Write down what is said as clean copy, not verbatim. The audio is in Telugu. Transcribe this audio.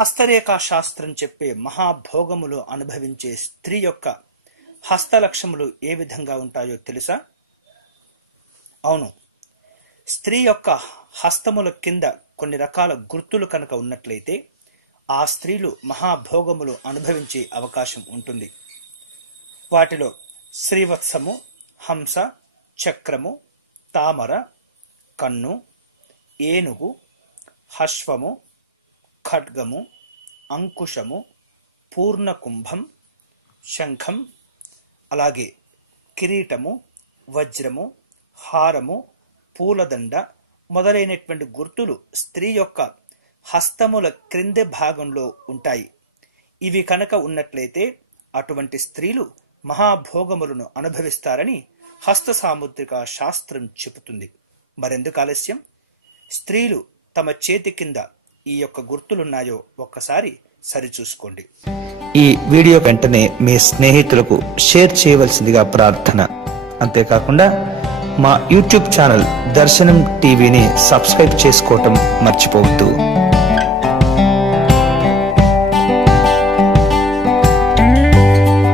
హస్తరేఖా శాస్త్రం చెప్పే మహాభోగములు అనుభవించే స్త్రీ యొక్క హస్తలక్షములు ఏ విధంగా ఉంటాయో తెలుసా? అవును, స్త్రీ యొక్క హస్తముల కింద కొన్ని రకాల గుర్తులు కనుక ఉన్నట్లయితే ఆ స్త్రీలు మహాభోగములు అనుభవించే అవకాశం ఉంటుంది. వాటిలో శ్రీవత్సము, హంస, చక్రము, తామర, కన్ను, ఏనుగు, హశ్వము, ఖడ్గము, అంకుశము, పూర్ణకుంభం, శంఖం, అలాగే కిరీటము, వజ్రము, హారము, పూలదండ మొదలైనటువంటి గుర్తులు స్త్రీ యొక్క హస్తముల క్రింది భాగంలో ఉంటాయి. ఇవి కనుక ఉన్నట్లయితే అటువంటి స్త్రీలు మహాభోగములను అనుభవిస్తారని హస్త సాముద్రిక శాస్త్రం చెబుతుంది. మరెందుకు ఆలస్యం? స్త్రీలు తమ చేతి కింద ఈ యొక్క గుర్తులున్నాయో ఒక్కసారి సరిచూసుకోండి. ఈ వీడియో వెంటనే మీ స్నేహితులకు షేర్ చేయవలసిందిగా ప్రార్థన. అంతేకాకుండా మా యూట్యూబ్ ఛానల్ దర్శనం టీవీని సబ్స్క్రైబ్ చేసుకోవటం మర్చిపోవద్దు.